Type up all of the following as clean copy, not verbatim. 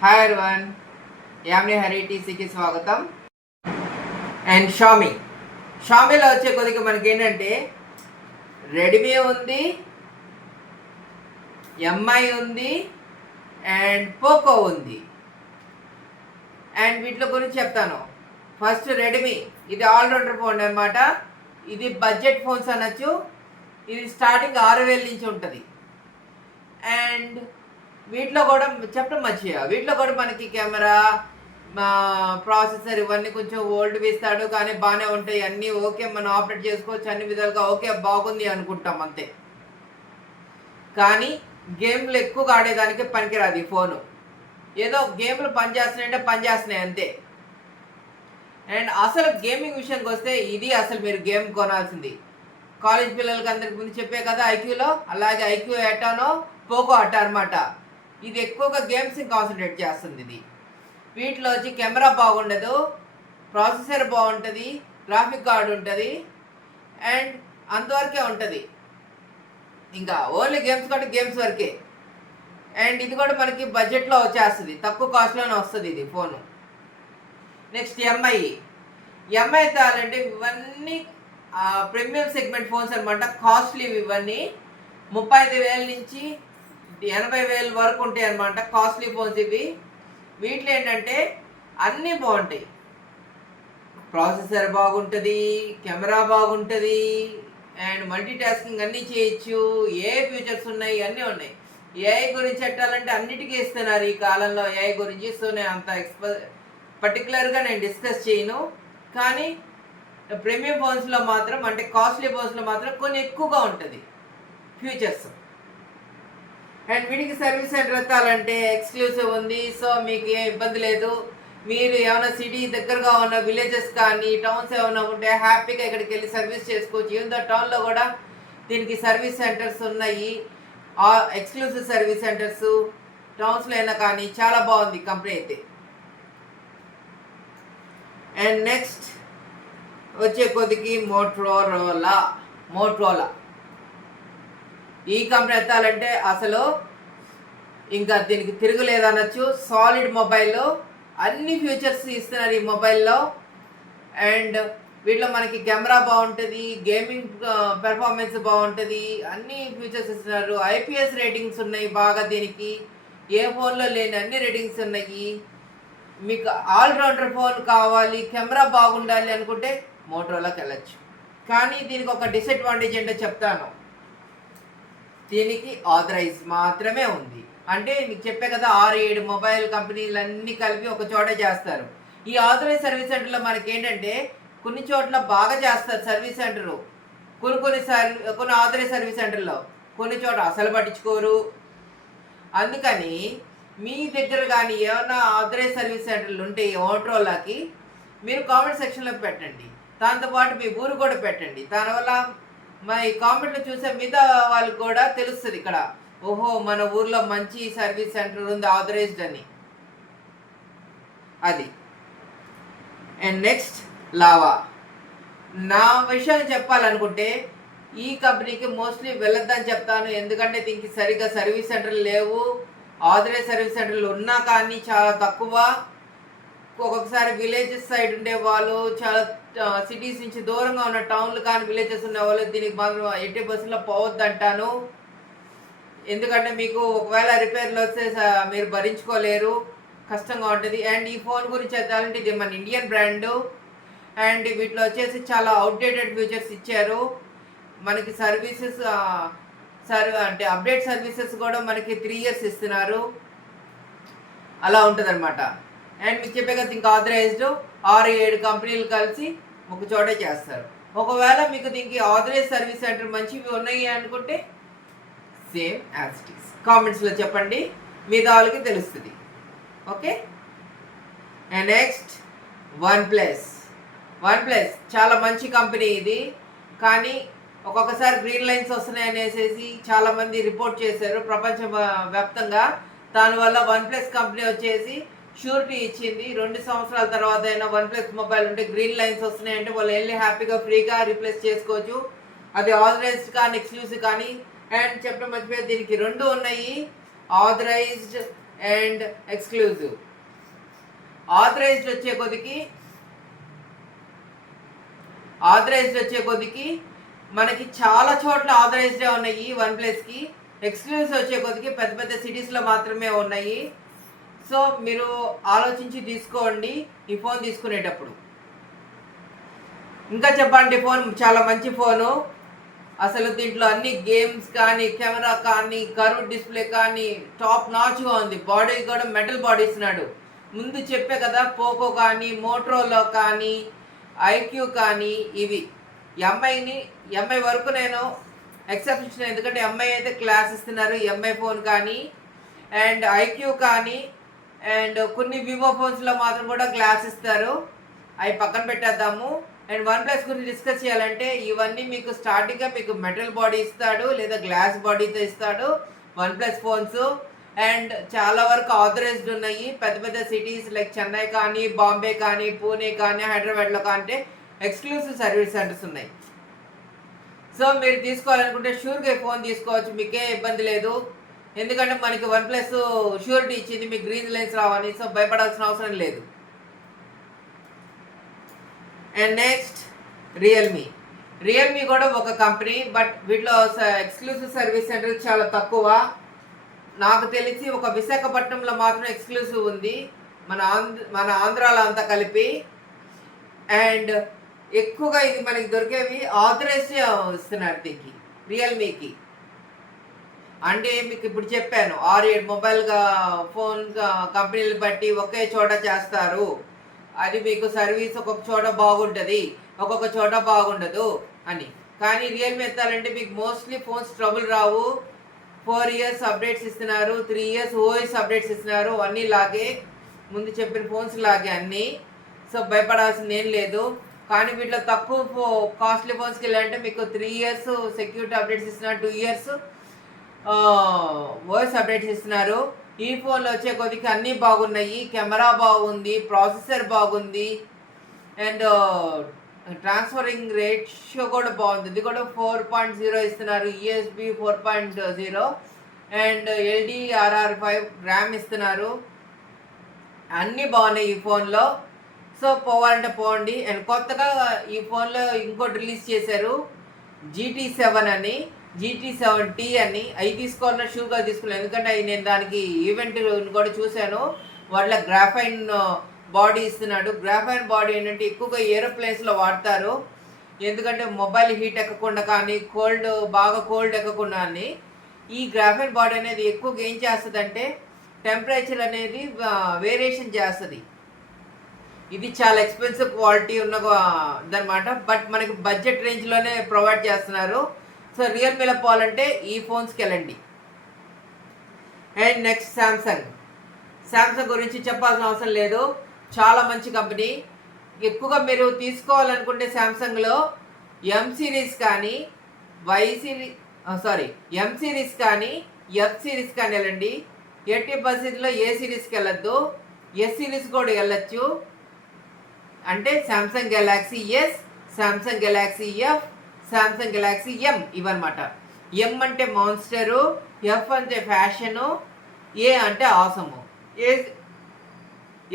Hi everyone, Yamini Hari టీసీకి స్వాగతం. And షామీలో వచ్చే కొద్దిగా మనకి ఏంటంటే రెడ్మీ ఉంది, ఎంఐ ఉంది అండ్ పోకో ఉంది. అండ్ వీటి గురించి చెప్తాను. ఫస్ట్ రెడ్మీ, ఇది ఆల్రౌండర్ ఫోన్ అనమాట. ఇది బడ్జెట్ ఫోన్స్ అనొచ్చు. ఇది స్టార్టింగ్ 6,000 నుంచి ఉంటుంది. అండ్ వీటిలో కూడా చెప్పడం మంచిగా, వీటిలో కూడా మనకి కెమెరా, ప్రాసెసర్ ఇవన్నీ కొంచెం ఓల్డ్ ఇస్తాడు కానీ బాగానే ఉంటాయి. అన్నీ ఓకే, మనం ఆపరేట్ చేసుకోవచ్చు అన్ని విధాలుగా. ఓకే, బాగుంది అనుకుంటాం అంతే. కానీ గేమ్లు ఎక్కువగా ఆడేదానికి పనికిరాదు ఈ ఫోను. ఏదో గేమ్లు పనిచేస్తున్నాయంటే పనిచేస్తున్నాయి అంతే. అండ్ అసలు గేమింగ్ విషయానికి వస్తే ఇది అసలు మీరు గేమ్ కొనాల్సింది. కాలేజ్ పిల్లలకి అందరికి ముందు చెప్పే కదా ఐక్యూలో, అలాగే ఐక్యూ ఎటానో పోకో అట్ట అనమాట. ఇది ఎక్కువగా గేమ్స్ని కాన్సన్ట్రేట్ చేస్తుంది. ఇది వీటిలో వచ్చి కెమెరా బాగుండదు, ప్రాసెసర్ బాగుంటుంది, గ్రాఫిక్ కార్డు ఉంటుంది అండ్ అంతవరకే ఉంటుంది. ఇంకా ఓన్లీ గేమ్స్ కాబట్టి గేమ్స్ వరకే. అండ్ ఇది కూడా మనకి బడ్జెట్లో వచ్చేస్తుంది, తక్కువ కాస్ట్లోనే వస్తుంది ఇది ఫోను. నెక్స్ట్ ఎంఐ తాలంటే ఇవన్నీ ప్రీమియం సెగ్మెంట్ ఫోన్స్ అనమాట. కాస్ట్లీ ఇవన్నీ 35,000 నుంచి 80,000 వరకు ఉంటాయి అనమాట. కాస్ట్లీ ఫోన్స్ ఇవి. వీటిలో ఏంటంటే అన్నీ బాగుంటాయి. ప్రాసెసర్ బాగుంటుంది, కెమెరా బాగుంటుంది అండ్ మల్టీ టాస్కింగ్ అన్నీ చేయొచ్చు. ఏఐ ఫీచర్స్ ఉన్నాయి, అన్నీ ఉన్నాయి. ఏఐ గురించి పెట్టాలంటే అన్నిటికీ ఇస్తున్నారు ఈ కాలంలో ఏఐ గురించి. సో నేను అంత పర్టికులర్గా నేను డిస్కస్ చేయను. కానీ ప్రీమియం ఫోన్స్లో మాత్రం, అంటే కాస్ట్లీ ఫోన్స్లో మాత్రం కొన్ని ఎక్కువగా ఉంటుంది ఫీచర్స్. అండ్ వీటికి సర్వీస్ సెంటర్ ఎత్తాలంటే ఎక్స్క్లూసివ్ ఉంది. సో మీకు ఏ ఇబ్బంది లేదు. మీరు ఏమైనా సిటీ దగ్గరగా ఉన్న విలేజెస్ కానీ టౌన్స్ ఏమైనా ఉంటే హ్యాపీగా ఇక్కడికి వెళ్ళి సర్వీస్ చేసుకోవచ్చు. ఈవెన్ టౌన్లో కూడా దీనికి సర్వీస్ సెంటర్స్ ఉన్నాయి, ఎక్స్క్లూసివ్ సర్వీస్ సెంటర్స్ టౌన్స్లో అయినా. కానీ చాలా బాగుంది కంపెనీ అయితే. అండ్ నెక్స్ట్ వచ్చే కొద్దికి మోటరోలా. ఈ కంపెనీ ఎత్తాలంటే అసలు ఇంకా దీనికి తిరగలేదనొచ్చు. సాలిడ్ మొబైల్, అన్ని ఫీచర్స్ ఇస్తున్నారు ఈ మొబైల్లో. అండ్ వీటిలో మనకి కెమెరా బాగుంటుంది, గేమింగ్ పెర్ఫార్మెన్స్ బాగుంటుంది, అన్ని ఫీచర్స్ ఇస్తున్నారు. ఐపీఎస్ రేటింగ్స్ ఉన్నాయి బాగా. దీనికి ఏ ఫోన్లో లేని అన్ని రేటింగ్స్ ఉన్నాయి. మీకు ఆల్రౌండర్ ఫోన్ కావాలి, కెమెరా బాగుండాలి అనుకుంటే మోటరోలాకి వెళ్ళచ్చు. కానీ దీనికి ఒక డిసడ్వాంటేజ్ ఏంటో చెప్తాను. దీనికి ఆథరైజ్ మాత్రమే ఉంది. అంటే మీకు చెప్పే కదా 6-7 మొబైల్ కంపెనీలు అన్నీ కలిపి ఒక చోట చేస్తారు. ఈ ఆథరైజ్ సర్వీస్ సెంటర్లో మనకి ఏంటంటే కొన్ని చోట్ల బాగా చేస్తారు సర్వీస్ సెంటరు. కొన్ని ఆథరైజ్ సర్వీస్ సెంటర్లో కొన్ని చోట అసలు పట్టించుకోరు. అందుకని మీ దగ్గర కానీ ఏమైనా ఆథరైజ్ సర్వీస్ సెంటర్లు ఉంటే మోటరోలాకి మీరు కామెంట్ సెక్షన్లో పెట్టండి. దాంతోపాటు మీ ఊరు కూడా పెట్టండి. దానివల్ల మా ఈ కామెంట్లు చూసే మిగతా వాళ్ళకి కూడా తెలుస్తుంది ఇక్కడ, ఓహో మన ఊర్లో మంచి సర్వీస్ సెంటర్ ఉంది ఆథరైజ్డ్ అని. అది. And next lava. నా విషయం చెప్పాలనుకుంటే ఈ కంపెనీకి మోస్ట్లీ వెళ్ళొద్దని చెప్తాను. ఎందుకంటే దీనికి సరిగ్గా సర్వీస్ సెంటర్లు లేవు. ఆథరైజ్ సర్వీస్ సెంటర్లు ఉన్నా కానీ చాలా తక్కువ. ఒక్కొక్కసారి విలేజెస్ సైడ్ ఉండే వాళ్ళు, చాలా సిటీస్ నుంచి దూరంగా ఉన్న టౌన్లు కానీ విలేజెస్ ఉన్న వాళ్ళు దీనికి మాత్రం 80% పోవద్దు అంటాను. ఎందుకంటే మీకు ఒకవేళ రిపేర్లు వస్తే మీరు భరించుకోలేరు, కష్టంగా ఉంటుంది. అండ్ ఈ ఫోన్ గురించి చెప్పాలంటే ఇది మన ఇండియన్ బ్రాండు. అండ్ వీటిలో వచ్చేసి చాలా అవుట్డేటెడ్ ఫీచర్స్ ఇచ్చారు. మనకి సర్వీసెస్ అంటే అప్డేట్ సర్వీసెస్ కూడా మనకి 3 years ఇస్తున్నారు. అలా ఉంటుంది అనమాట. అండ్ మీకు చెప్పే కదా ఇంకా ఆథరైజ్డ్ 6-7 కంపెనీలు కలిసి ఒక చోటే చేస్తారు. ఒకవేళ మీకు దీనికి ఆథరైజ్ సర్వీస్ సెంటర్ మంచివి ఉన్నాయి అనుకుంటే సేమ్ యాజ్ ఇట్ ఈస్ కామెంట్స్లో చెప్పండి, మిగతా వాళ్ళకి తెలుస్తుంది. ఓకే. అండ్ నెక్స్ట్ వన్ప్లస్ చాలా మంచి కంపెనీ ఇది. కానీ ఒక్కొక్కసారి గ్రీన్ లైన్స్ వస్తున్నాయి అనేసి చాలామంది రిపోర్ట్ చేశారు ప్రపంచ వ్యాప్తంగా. దానివల్ల వన్ప్లస్ కంపెనీ వచ్చేసి షూరిటీ ఇచ్చింది, 2 సంవత్సరాల తర్వాత అయినా వన్ప్లస్ మొబైల్ ఉంటే గ్రీన్ లైన్స్ వస్తున్నాయంటే వాళ్ళు వెళ్ళి హ్యాపీగా ఫ్రీగా రీప్లేస్ చేసుకోవచ్చు. అది ఆథరైజ్డ్ కానీ ఎక్స్క్లూసివ్ కానీ. అండ్ చెప్పడం మర్చిపోయి దీనికి 2 ఉన్నాయి, ఆథరైజ్డ్ అండ్ ఎక్స్క్లూజివ్. ఆథరైజ్డ్ వచ్చే కొద్దికి మనకి చాలా చోట్ల ఆథరైజ్డే ఉన్నాయి వన్ ప్లస్కి. ఎక్స్క్లూజివ్ వచ్చే కొద్దికి పెద్ద పెద్ద సిటీస్లో మాత్రమే ఉన్నాయి. సో మీరు ఆలోచించి తీసుకోండి ఈ ఫోన్ తీసుకునేటప్పుడు. ఇంకా చెప్పండి, ఫోన్ చాలా మంచి ఫోను. అసలు దీంట్లో అన్ని గేమ్స్ కానీ, కెమెరా కానీ, కర్వ్ డిస్ప్లే కానీ టాప్ నాచ్గా ఉంది. బాడీ కూడా మెటల్ బాడీ ఇస్తున్నాడు. ముందు చెప్పే కదా, పోకో కానీ, మోటరోలా కానీ, ఐక్యూ కానీ, ఇవి ఎంఐ వరకు నేను ఎక్సెప్షన్, ఎందుకంటే ఎంఐ అయితే క్లాస్ ఇస్తున్నారు. ఎంఐ ఫోన్ కానీ అండ్ ఐక్యూ కానీ అండ్ కొన్ని వివో ఫోన్స్లో మాత్రం కూడా గ్లాస్ ఇస్తారు. అవి పక్కన పెట్టేద్దాము. అండ్ వన్ ప్లస్ గురించి డిస్కస్ చేయాలంటే ఇవన్నీ మీకు స్టార్టింగ్గా మీకు మెటల్ బాడీ ఇస్తాడు లేదా గ్లాస్ బాడీతో ఇస్తాడు వన్ ప్లస్ ఫోన్స్. అండ్ చాలా వరకు ఆథరైజ్డ్ ఉన్నాయి. పెద్ద పెద్ద సిటీస్ లైక్ చెన్నై కానీ, బాంబే కానీ, పూణే కానీ, హైదరాబాద్లో కానీ ఎక్స్క్లూసివ్ సర్వీస్ సెంటర్స్ ఉన్నాయి. సో మీరు తీసుకోవాలనుకుంటే షూర్గా ఫోన్ తీసుకోవచ్చు, మీకే ఇబ్బంది లేదు. ఎందుకంటే మనకి వన్ ప్లస్ షూరిటీ ఇచ్చింది మీకు గ్రీన్ లైన్స్ రావని. సో భయపడాల్సిన అవసరం లేదు. అండ్ నెక్స్ట్ రియల్మీ కూడా ఒక కంపెనీ, బట్ వీటిలో ఎక్స్క్లూసివ్ సర్వీస్ సెంటర్ చాలా తక్కువ. నాకు తెలిసి ఒక విశాఖపట్నంలో మాత్రం ఎక్స్క్లూసివ్ ఉంది, మన ఆంధ్రాలో అంతా కలిపి. అండ్ ఎక్కువగా ఇది మనకి దొరికేవి ఆథరైజ్ ఇస్తున్నారు దీనికి, రియల్మీకి. అంటే మీకు ఇప్పుడు చెప్పాను 6-7 మొబైల్గా ఫోన్ కంపెనీలు బట్టి ఒకే చోట చేస్తారు. అది మీకు సర్వీస్ ఒక్కొక్క చోట బాగుంటుంది, ఒక్కొక్క చోట బాగుండదు అని. కానీ రియల్మీ ఎత్తాలంటే మీకు మోస్ట్లీ ఫోన్స్ ట్రబుల్ రావు. 4 years అప్డేట్స్ ఇస్తున్నారు, 3 years ఓఎస్ అప్డేట్స్ ఇస్తున్నారు. అన్నీ లాగే, ముందు చెప్పిన ఫోన్స్ లాగే అన్నీ. సో భయపడాల్సింది ఏం లేదు. కానీ వీటిలో తక్కువ కాస్ట్లీ ఫోన్స్కి వెళ్ళాలంటే మీకు 3 years సెక్యూరిటీ అప్డేట్స్ ఇస్తున్నారు, 2 years ఓఎస్ అప్డేట్స్ ఇస్తున్నారు. ఈ ఫోన్లో వచ్చే కొద్దికి అన్నీ బాగున్నాయి. కెమెరా బాగుంది, ప్రాసెసర్ బాగుంది అండ్ ట్రాన్స్ఫరింగ్ రేషియో కూడా బాగుంది. ఇది కూడా 4.0 ఇస్తున్నారు, USB 4.0 అండ్ LDRR5 ర్యామ్ ఇస్తున్నారు. అన్నీ బాగున్నాయి ఈ ఫోన్లో. సో పోవాలంటే పోండి. అండ్ కొత్తగా ఈ ఫోన్లో ఇంకోటి రిలీజ్ చేశారు, GT7 అని, GT7T అని. అవి తీసుకోవాలన్నా షూగా తీసుకోలేదు, ఎందుకంటే అవి నేను దానికి ఈవెంట్ కూడా చూశాను. వాళ్ళ గ్రాఫైన్ బాడీ ఇస్తున్నాడు. గ్రాఫైన్ బాడీ ఏంటంటే ఎక్కువగా ఏరోప్లేన్స్లో వాడతారు, ఎందుకంటే మొబైల్ హీట్ ఎక్కకుండా కానీ, బాగా కోల్డ్ ఎక్కకుండా అని. ఈ గ్రాఫైన్ బాడీ అనేది ఎక్కువగా ఏం చేస్తుంది అంటే టెంపరేచర్ అనేది వేరియేషన్ చేస్తుంది. ఇది చాలా ఎక్స్పెన్సివ్ క్వాలిటీ ఉన్నదన్నమాట, బట్ మనకి బడ్జెట్ రేంజ్లోనే ప్రొవైడ్ చేస్తున్నారు. సో రియల్మీలో పోవాలంటే ఈ ఫోన్స్కి వెళ్ళండి. అండ్ నెక్స్ట్ శాంసంగ్ గురించి చెప్పాల్సిన అవసరం లేదు, చాలా మంచి కంపెనీ. ఎక్కువగా మీరు తీసుకోవాలనుకుంటే శాంసంగ్లో ఎం సిరీస్ కానీ ఎం సిరీస్ కానీ ఎఫ్ సిరీస్ కానీ వెళ్ళండి. 80% ఏ సిరీస్కి వెళ్ళొద్దు, ఎస్ సిరీస్ కూడా వెళ్ళొచ్చు. అంటే Samsung Galaxy S, Samsung Galaxy F, Samsung Galaxy M ఇవన్నమాట. ఎం అంటే మాన్స్టరు, ఎఫ్ అంటే ఫ్యాషను, ఏ అంటే ఆసము.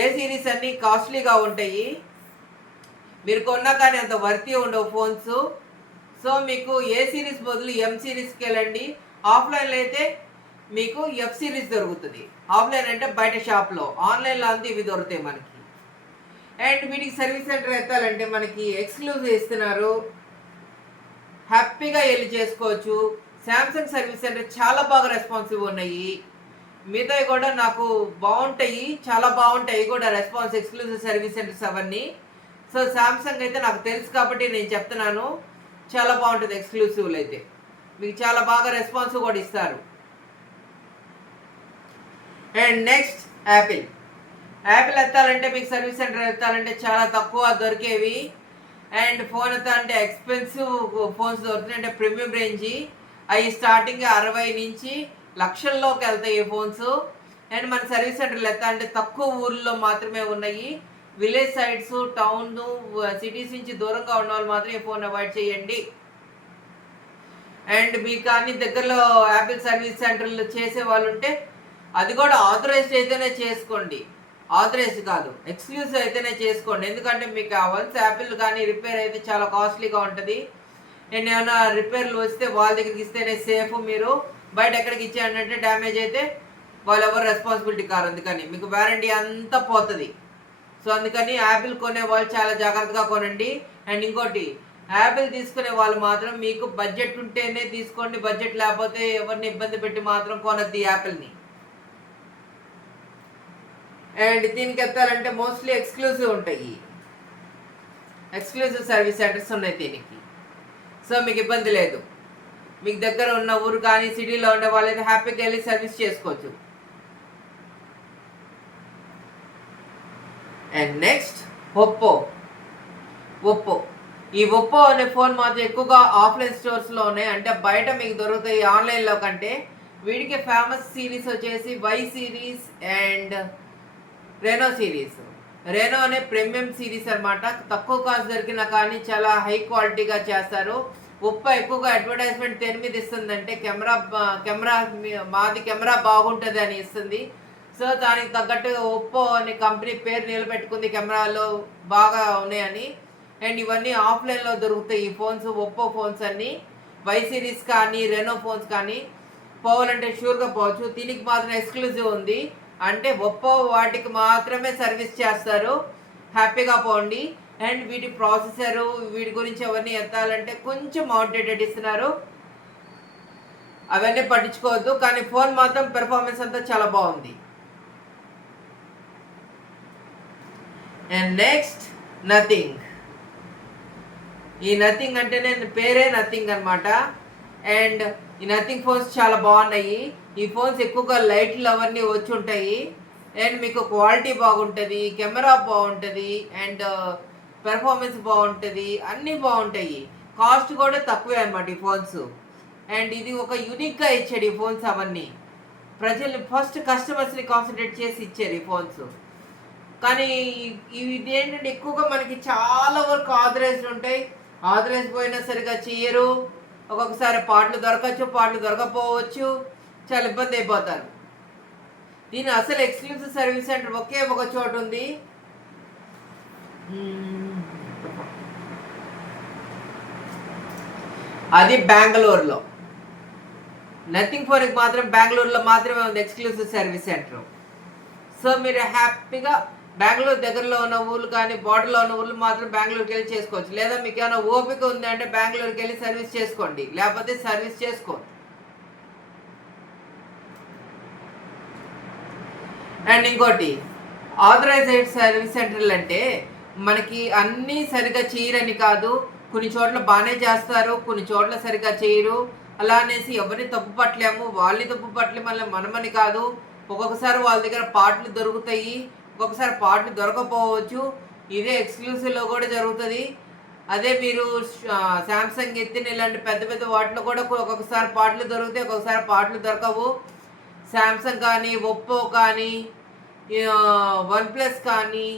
ఏ సిరీస్ అన్నీ కాస్ట్లీగా ఉంటాయి, మీరు కొన్నా కానీ అంత వర్తీ ఉండవు ఫోన్స్. సో మీకు ఏ సిరీస్ బదులు ఎం సిరీస్కి వెళ్ళండి. ఆఫ్లైన్లో అయితే మీకు ఎఫ్ సిరీస్ దొరుకుతుంది. ఆఫ్లైన్ అంటే బయట షాప్లో, ఆన్లైన్లో అంతా ఇవి దొరుకుతాయి మనకి. అండ్ వీటికి సర్వీస్ సెంటర్ ఎత్తాలంటే మనకి ఎక్స్క్లూజివ్ ఇస్తున్నారు, హ్యాపీగా వెళ్ళి చేసుకోవచ్చు. శాంసంగ్ సర్వీస్ సెంటర్ చాలా బాగా రెస్పాన్సివ్ ఉన్నాయి. మిగతావి కూడా నాకు బాగుంటాయి, చాలా బాగుంటాయి కూడా రెస్పాన్స్, ఎక్స్క్లూజివ్ సర్వీస్ సెంటర్స్ అవన్నీ. సో శాంసంగ్ అయితే నాకు తెలుసు కాబట్టి నేను చెప్తున్నాను, చాలా బాగుంటుంది. ఎక్స్క్లూసివ్లు అయితే మీకు చాలా బాగా రెస్పాన్స్ కూడా ఇస్తారు. అండ్ నెక్స్ట్ యాపిల్ ఎత్తాలంటే మీకు సర్వీస్ సెంటర్ ఎత్తాలంటే చాలా తక్కువ దొరికేవి. అండ్ ఫోన్ ఎత్తాలంటే ఎక్స్పెన్సివ్ ఫోన్స్ దొరుకుతాయి, అంటే ప్రీమియం రేంజ్. అవి స్టార్టింగ్ 60 నుంచి లక్షల్లోకి వెళ్తాయి ఈ ఫోన్స్. అండ్ మన సర్వీస్ సెంటర్లు ఎత్తాలంటే తక్కువ ఊర్లో మాత్రమే ఉన్నాయి. విలేజ్ సైడ్స్, టౌన్, సిటీస్ నుంచి దూరంగా ఉన్న వాళ్ళు మాత్రం ఈ ఫోన్ అవాయిడ్ చేయండి. అండ్ మీకు కానీ దగ్గరలో యాపిల్ సర్వీస్ సెంటర్లు చేసే వాళ్ళు ఉంటే అది కూడా ఆథరైజ్డ్ అయితేనే చేసుకోండి, ఆథరైజ్డ్ కాదు, ఎక్స్క్లూజివ్ అయితేనే చేసుకోండి. ఎందుకంటే మీకు ఆ వన్స్ యాపిల్ కానీ రిపేర్ అయితే చాలా కాస్ట్లీగా ఉంటుంది. అండ్ ఏమైనా రిపేర్లు వస్తే వాళ్ళ దగ్గరికి ఇస్తేనే సేఫ్. మీరు బయట ఎక్కడికి ఇచ్చేయంటే డ్యామేజ్ అయితే వాళ్ళు ఎవరు రెస్పాన్సిబిలిటీ కారు, అందుకని మీకు వారంటీ అంతా పోతుంది. సో అందుకని యాపిల్ కొనే వాళ్ళు చాలా జాగ్రత్తగా కొనండి. అండ్ ఇంకోటి, యాపిల్ తీసుకునే వాళ్ళు మాత్రం మీకు బడ్జెట్ ఉంటేనే తీసుకోండి, బడ్జెట్ లేకపోతే ఎవరిని ఇబ్బంది పెట్టి మాత్రం కొనద్ది యాపిల్ని. అండ్ దీనికి ఎత్తాలంటే మోస్ట్లీ ఎక్స్క్లూజివ్ ఉంటాయి, ఎక్స్క్లూజివ్ సర్వీస్ సెంటర్స్ ఉన్నాయి దీనికి. సో మీకు ఇబ్బంది లేదు. మీకు దగ్గర ఉన్న ఊరు కానీ సిటీలో ఉండే వాళ్ళైతే హ్యాపీగా వెళ్ళి సర్వీస్ చేసుకోవచ్చు. And next Oppo. ఈ ఒప్పో అనే ఫోన్ మాత్రం ఎక్కువగా ఆఫ్లైన్ స్టోర్స్లో ఉన్నాయి, అంటే బయట మీకు దొరుకుతాయి ఆన్లైన్లో కంటే. వీడికి ఫేమస్ సిరీస్ వచ్చేసి Y series and Reno series. Reno అనే ప్రీమియం సిరీస్ అనమాట. తక్కువ కాస్ట్ దొరికినా కానీ చాలా హై క్వాలిటీగా చేస్తారు. ఒప్పో ఎక్కువగా అడ్వర్టైజ్మెంట్ దేని మీద ఇస్తుందంటే మాది కెమెరా బాగుంటుంది అని ఇస్తుంది. సో దానికి తగ్గట్టు ఒప్పో అనే కంపెనీ పేరు నిలబెట్టుకుంది, కెమెరాలో బాగా ఉన్నాయని. అండ్ ఇవన్నీ ఆఫ్లైన్లో దొరుకుతాయి ఈ ఫోన్స్, ఒప్పో ఫోన్స్ అన్నీ. వై సిరీస్ కానీ రెనో ఫోన్స్ కానీ పోవాలంటే షూర్గా పోవచ్చు. దీనికి మాత్రం ఎక్స్క్లూజివ్ ఉంది, అంటే ఒప్పో వాటికి మాత్రమే సర్వీస్ చేస్తారు, హ్యాపీగా పోండి. అండ్ వీటి ప్రాసెసరు వీటి గురించి అవన్నీ ఎత్తాలంటే కొంచెం అవుట్డేటెడ్ ఇస్తున్నారు, అవన్నీ పట్టించుకోవద్దు. కానీ ఫోన్ మాత్రం పెర్ఫార్మెన్స్ అంతా చాలా బాగుంది. And next nothing. ఈ నథింగ్ అంటే నేను పేరే నథింగ్ అనమాట. అండ్ ఈ నథింగ్ ఫోన్స్ చాలా బాగున్నాయి. ఈ ఫోన్స్ ఎక్కువగా లైట్లు అవన్నీ వచ్చి ఉంటాయి. అండ్ మీకు క్వాలిటీ బాగుంటుంది, కెమెరా బాగుంటుంది, అండ్ పెర్ఫార్మెన్స్ బాగుంటుంది, అన్నీ బాగుంటాయి. కాస్ట్ కూడా తక్కువే అనమాట ఈ ఫోన్స్. అండ్ ఇది ఒక యూనిక్గా ఇచ్చాడు ఈ ఫోన్స్ అవన్నీ. ప్రజల్ని ఫస్ట్ కస్టమర్స్ని కాన్సన్ట్రేట్ చేసి ఇచ్చారు ఈ ఫోన్స్. కానీ ఇది ఏంటంటే ఎక్కువగా మనకి చాలా వరకు ఆథరైజ్డ్ ఉంటాయి, ఆథరైజ్ పోయినా సరిగా చేయరు. ఒక్కొక్కసారి పాటలు దొరకచ్చు, పాటలు దొరకపోవచ్చు, చాలా ఇబ్బంది అయిపోతారు. దీని అసలు ఎక్స్క్లూజివ్ సర్వీస్ సెంటర్ ఒకే ఒక చోటు ఉంది, అది బెంగళూరులో. నథింగ్ ఫోన్కి మాత్రం బెంగళూరులో మాత్రమే ఉంది ఎక్స్క్లూజివ్ సర్వీస్ సెంటర్. సో మీరు హ్యాపీగా బెంగళూరు దగ్గరలో ఉన్న ఊళ్ళు కానీ బార్డర్లో ఉన్న ఊళ్ళు మాత్రం బెంగళూరుకి వెళ్ళి చేసుకోవచ్చు. లేదా మీకు ఏమైనా ఓపిక ఉంది అంటే బెంగళూరుకి వెళ్ళి సర్వీస్ చేసుకోండి, లేకపోతే సర్వీస్ చేసుకోండి. అండ్ ఇంకోటి, ఆథరైజ్డ్ సర్వీస్ సెంటర్లు అంటే మనకి అన్నీ సరిగా చేయరని కాదు, కొన్ని చోట్ల బాగానే చేస్తారు, కొన్ని చోట్ల సరిగా చేయరు. అలా అనేసి ఎవరిని తప్పు పట్టలేము, వాళ్ళని తప్పు పట్టలేము, మళ్ళీ మనమని కాదు. ఒక్కొక్కసారి వాళ్ళ దగ్గర పార్ట్లు దొరుకుతాయి, ఒక్కొక్కసారి పార్ట్లు దొరకపోవచ్చు. ఇదే ఎక్స్క్లూసివ్లో కూడా జరుగుతుంది. అదే మీరు శాంసంగ్ ఎత్తిన ఇలాంటి పెద్ద పెద్ద వాటిలో కూడా ఒక్కొక్కసారి పార్ట్లు దొరుకుతాయి, ఒక్కొక్కసారి పార్ట్లు దొరకవు. శాంసంగ్ కానీ ఒప్పో కానీ వన్ ప్లస్ కానీ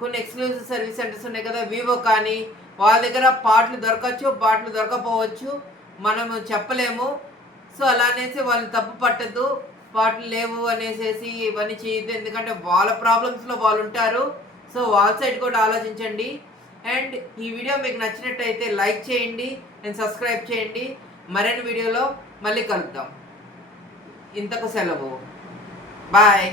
కొన్ని ఎక్స్క్లూజివ్ సర్వీస్ సెంటర్స్ ఉన్నాయి కదా, వివో కానీ, వాళ్ళ దగ్గర పార్ట్లు దొరకచ్చు, పార్ట్లు దొరకపోవచ్చు, మనము చెప్పలేము. సో అలా అనేసి వాళ్ళని తప్పు పట్టద్దు, పార్ట్లు లేవు అనేసి ఇవన్నీ చేయొద్దు. ఎందుకంటే వాళ్ళ ప్రాబ్లమ్స్లో వాళ్ళు ఉంటారు. సో వాళ్ళ సైడ్ కూడా ఆలోచించండి. అండ్ ఈ వీడియో మీకు నచ్చినట్టయితే లైక్ చేయండి అండ్ సబ్స్క్రైబ్ చేయండి. మరిన్ని వీడియోలో మళ్ళీ కలుద్దాం. ఇంతకు సెలవు, బాయ్.